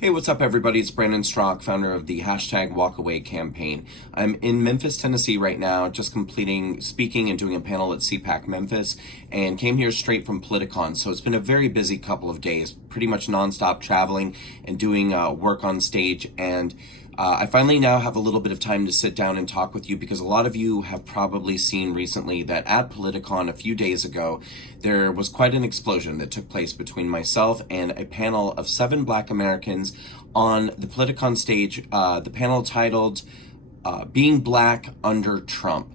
Hey, what's up, everybody? It's Brandon Straka, founder of the #WalkAway campaign. I'm in Memphis, Tennessee right now, just completing speaking and doing a panel at CPAC Memphis, and came here straight from Politicon. So it's been a very busy couple of days, pretty much nonstop traveling and doing work on stage. And I finally now have a little bit of time to sit down and talk with you, because a lot of you have probably seen recently that at Politicon a few days ago, there was quite an explosion that took place between myself and a panel of 7 Black Americans on the Politicon stage. The panel titled Being Black Under Trump.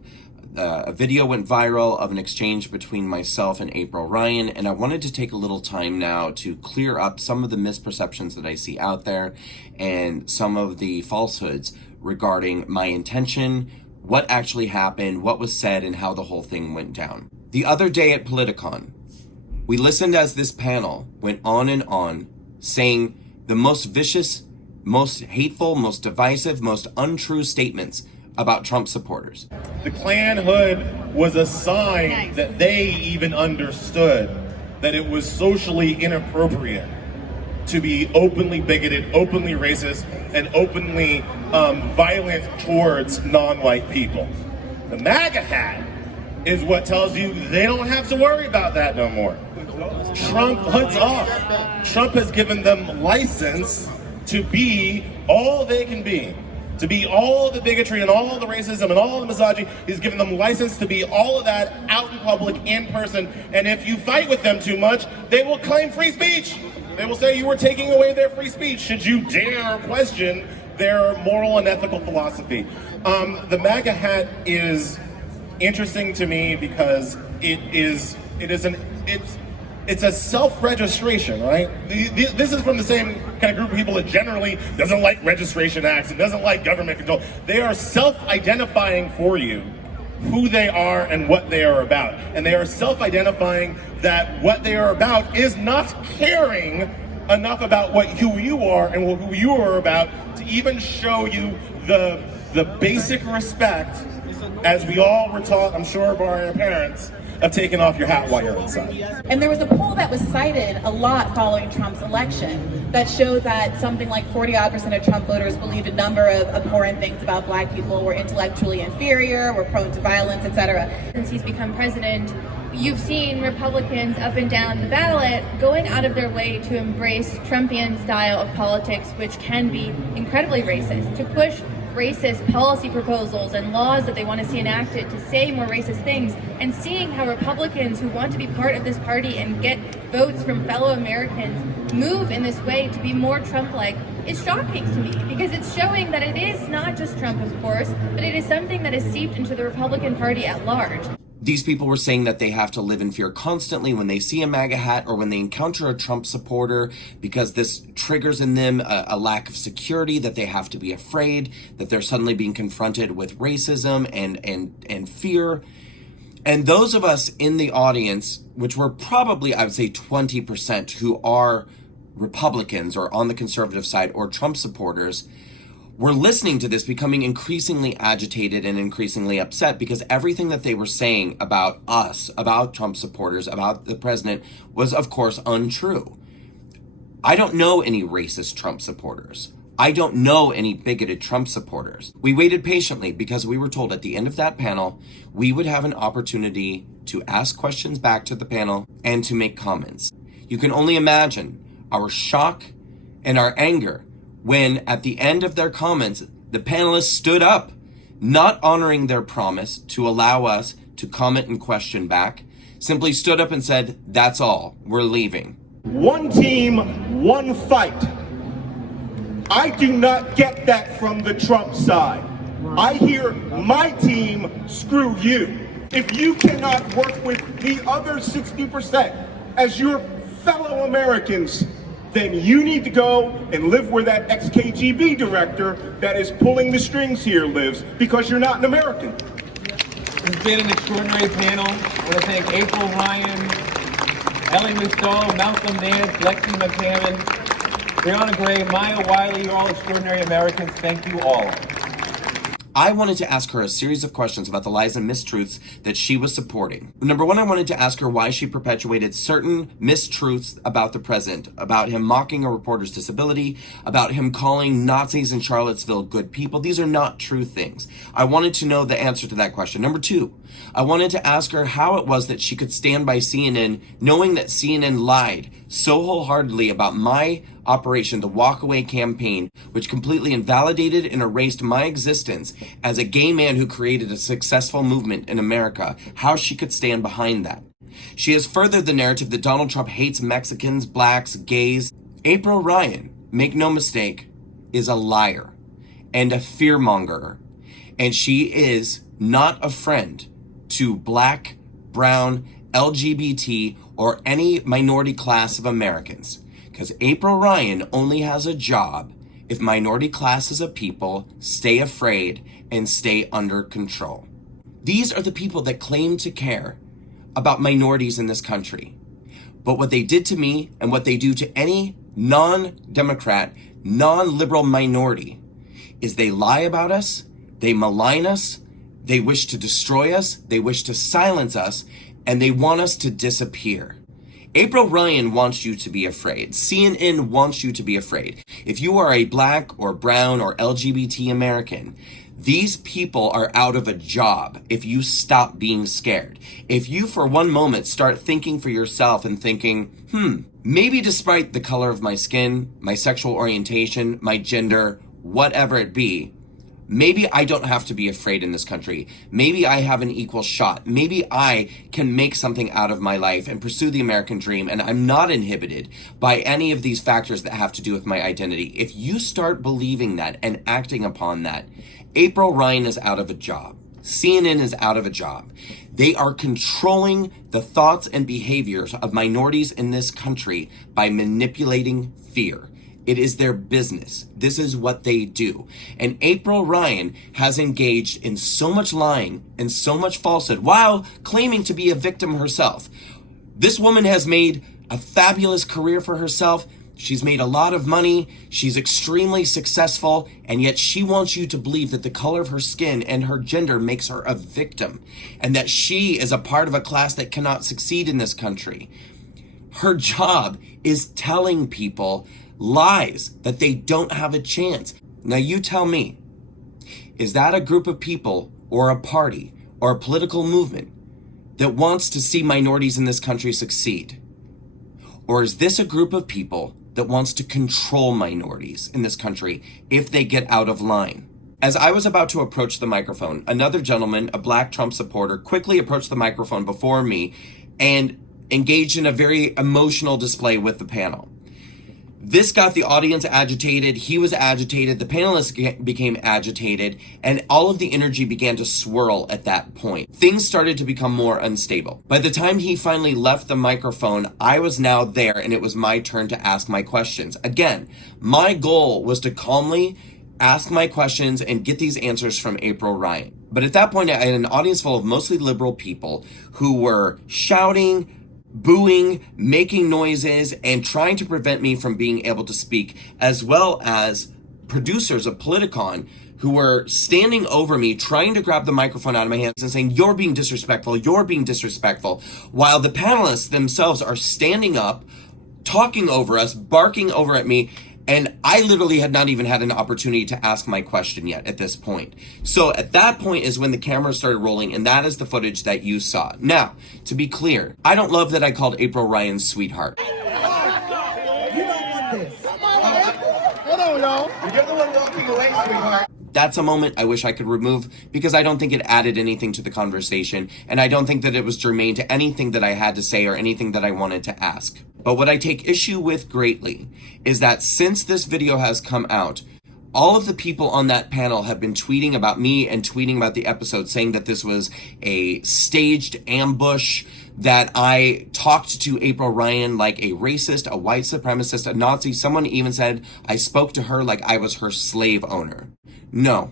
A video went viral of an exchange between myself and April Ryan, and I wanted to take a little time now to clear up some of the misperceptions that I see out there and some of the falsehoods regarding my intention, what actually happened, what was said, and how the whole thing went down. The other day at Politicon, we listened as this panel went on and on, saying the most vicious, most hateful, most divisive, most untrue statements about Trump supporters. The Klan hood was a sign that they even understood that it was socially inappropriate to be openly bigoted, openly racist, and openly violent towards non-white people. The MAGA hat is what tells you they don't have to worry about that no more. Trump hoods off. Trump has given them license to be all they can be. To be all the bigotry and all the racism and all the misogyny. He's given them license to be all of that out in public, in person. And if you fight with them too much, they will claim free speech. They will say you were taking away their free speech should you dare question their moral and ethical philosophy. The MAGA hat is interesting to me because it's a self-registration, right? This is from the same kind of group of people that generally doesn't like registration acts and doesn't like government control. They are self-identifying for you who they are and what they are about. And they are self-identifying that what they are about is not caring enough about who you are and who you are about to even show you the basic respect, as we all were taught, I'm sure, by our parents, of taking off your hat while you're inside. And there was a poll that was cited a lot following Trump's election that showed that something like 40% of Trump voters believed a number of abhorrent things about Black people, were intellectually inferior, were prone to violence, etc. Since he's become president, you've seen Republicans up and down the ballot going out of their way to embrace Trumpian style of politics, which can be incredibly racist, to push racist policy proposals and laws that they want to see enacted to say more racist things. And seeing how Republicans who want to be part of this party and get votes from fellow Americans move in this way to be more Trump-like is shocking to me, because it's showing that it is not just Trump, of course, but it is something that is seeped into the Republican Party at large. These people were saying that they have to live in fear constantly when they see a MAGA hat or when they encounter a Trump supporter, because this triggers in them a lack of security, that they have to be afraid, that they're suddenly being confronted with racism and fear. And those of us in the audience, which were probably, I would say, 20% who are Republicans or on the conservative side or Trump supporters, we're listening to this, becoming increasingly agitated and increasingly upset, because everything that they were saying about us, about Trump supporters, about the president was, of course, untrue. I don't know any racist Trump supporters. I don't know any bigoted Trump supporters. We waited patiently because we were told at the end of that panel, we would have an opportunity to ask questions back to the panel and to make comments. You can only imagine our shock and our anger when at the end of their comments, the panelists stood up, not honoring their promise to allow us to comment and question back, simply stood up and said, "That's all, we're leaving." One team, one fight. I do not get that from the Trump side. I hear my team, screw you. If you cannot work with the other 60% as your fellow Americans, then you need to go and live where that ex-KGB director that is pulling the strings here lives, because you're not an American. It's been an extraordinary panel. I want to thank April Ryan, Ellie Musto, Malcolm Nance, Lexi McCammon, Brianna Gray, Maya Wiley. You're all extraordinary Americans. Thank you all. I wanted to ask her a series of questions about the lies and mistruths that she was supporting. Number one, I wanted to ask her why she perpetuated certain mistruths about the president, about him mocking a reporter's disability, about him calling Nazis in Charlottesville good people. These are not true things. I wanted to know the answer to that question. Number two, I wanted to ask her how it was that she could stand by CNN knowing that CNN lied so wholeheartedly about my operation, the Walkaway campaign, which completely invalidated and erased my existence as a gay man who created a successful movement in America, how she could stand behind that. She has furthered the narrative that Donald Trump hates Mexicans, blacks, gays. April Ryan, make no mistake, is a liar and a fearmonger, and she is not a friend to black, brown, LGBT, or any minority class of Americans. Because April Ryan only has a job if minority classes of people stay afraid and stay under control. These are the people that claim to care about minorities in this country. But what they did to me and what they do to any non-Democrat, non-liberal minority is they lie about us, they malign us, they wish to destroy us, they wish to silence us, and they want us to disappear. April Ryan wants you to be afraid. CNN wants you to be afraid. If you are a black or brown or LGBT American, these people are out of a job if you stop being scared. If you for one moment start thinking for yourself and thinking, maybe despite the color of my skin, my sexual orientation, my gender, whatever it be, maybe I don't have to be afraid in this country. Maybe I have an equal shot. Maybe I can make something out of my life and pursue the American dream, and I'm not inhibited by any of these factors that have to do with my identity. If you start believing that and acting upon that, April Ryan is out of a job. CNN is out of a job. They are controlling the thoughts and behaviors of minorities in this country by manipulating fear. It is their business. This is what they do. And April Ryan has engaged in so much lying and so much falsehood while claiming to be a victim herself. This woman has made a fabulous career for herself. She's made a lot of money. She's extremely successful. And yet she wants you to believe that the color of her skin and her gender makes her a victim and that she is a part of a class that cannot succeed in this country. Her job is telling people lies that they don't have a chance. Now you tell me, is that a group of people or a party or a political movement that wants to see minorities in this country succeed? Or is this a group of people that wants to control minorities in this country if they get out of line? As I was about to approach the microphone, another gentleman, a black Trump supporter, quickly approached the microphone before me and engaged in a very emotional display with the panel. This got the audience agitated. He was agitated. The panelists became agitated, and all of the energy began to swirl at that point. Things started to become more unstable. By the time he finally left the microphone, I was now there, and it was my turn to ask my questions. Again, my goal was to calmly ask my questions and get these answers from April Ryan. But at that point, I had an audience full of mostly liberal people who were shouting, booing, making noises, and trying to prevent me from being able to speak, as well as producers of Politicon who were standing over me, trying to grab the microphone out of my hands and saying, "You're being disrespectful, you're being disrespectful," while the panelists themselves are standing up, talking over us, barking over at me, and I literally had not even had an opportunity to ask my question yet at this point. So at that point is when the camera started rolling, and that is the footage that you saw. Now, to be clear, I don't love that I called April Ryan sweetheart. You don't want this. Hold on, y'all. You're the one walking away, sweetheart. That's a moment I wish I could remove because I don't think it added anything to the conversation, and I don't think that it was germane to anything that I had to say or anything that I wanted to ask. But what I take issue with greatly is that since this video has come out, all of the people on that panel have been tweeting about me and tweeting about the episode, saying that this was a staged ambush, that I talked to April Ryan like a racist, a white supremacist, a Nazi. Someone even said I spoke to her like I was her slave owner. No,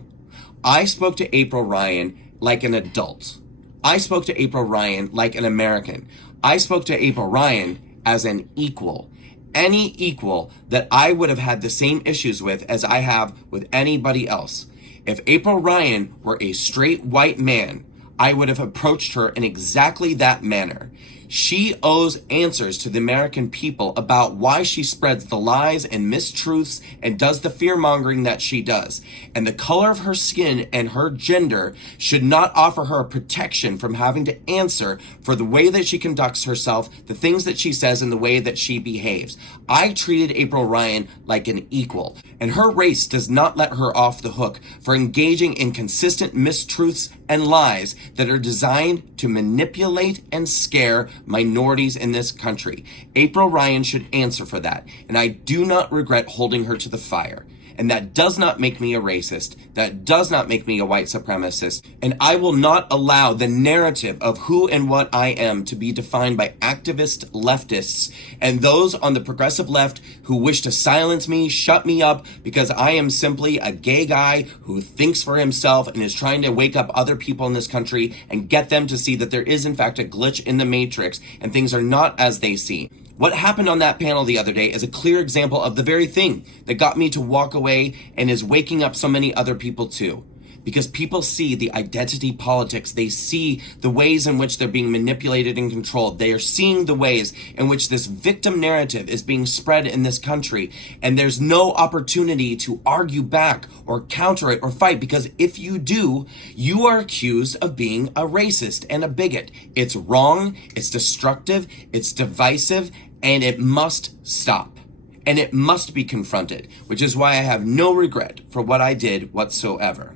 I spoke to April Ryan like an adult. I spoke to April Ryan like an American. I spoke to April Ryan as an equal. Any equal that I would have had the same issues with as I have with anybody else. If April Ryan were a straight white man, I would have approached her in exactly that manner. She owes answers to the American people about why she spreads the lies and mistruths and does the fear-mongering that she does. And the color of her skin and her gender should not offer her protection from having to answer for the way that she conducts herself, the things that she says, and the way that she behaves. I treated April Ryan like an equal, and her race does not let her off the hook for engaging in consistent mistruths and lies that are designed to manipulate and scare minorities in this country. April Ryan should answer for that, and I do not regret holding her to the fire. And that does not make me a racist. That does not make me a white supremacist. And I will not allow the narrative of who and what I am to be defined by activist leftists and those on the progressive left who wish to silence me, shut me up, because I am simply a gay guy who thinks for himself and is trying to wake up other people in this country and get them to see that there is in fact a glitch in the matrix and things are not as they seem. What happened on that panel the other day is a clear example of the very thing that got me to walk away and is waking up so many other people too. Because people see the identity politics, they see the ways in which they're being manipulated and controlled. They are seeing the ways in which this victim narrative is being spread in this country. And there's no opportunity to argue back or counter it or fight, because if you do, you are accused of being a racist and a bigot. It's wrong, it's destructive, it's divisive, and it must stop. And it must be confronted, which is why I have no regret for what I did whatsoever.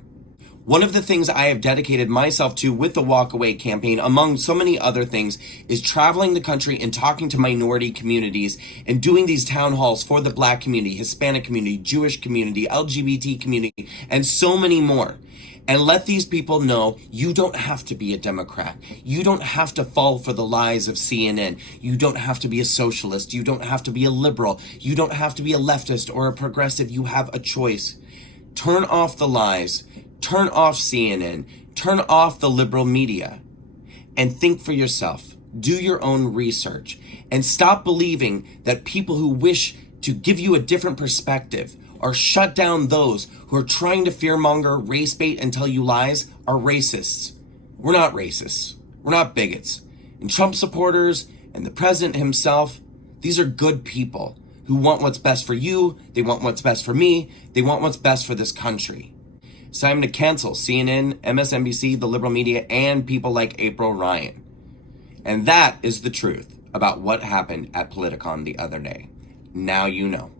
One of the things I have dedicated myself to with the Walk Away campaign, among so many other things, is traveling the country and talking to minority communities and doing these town halls for the Black community, Hispanic community, Jewish community, LGBT community, and so many more. And let these people know you don't have to be a Democrat. You don't have to fall for the lies of CNN. You don't have to be a socialist. You don't have to be a liberal. You don't have to be a leftist or a progressive. You have a choice. Turn off the lies. Turn off CNN, turn off the liberal media, and think for yourself. Do your own research, and stop believing that people who wish to give you a different perspective or shut down those who are trying to fearmonger, race bait, and tell you lies are racists. We're not racists. We're not bigots. And Trump supporters and the president himself, these are good people who want what's best for you, they want what's best for me, they want what's best for this country. It's time to cancel CNN, MSNBC, the liberal media, and people like April Ryan. And that is the truth about what happened at Politicon the other day. Now you know.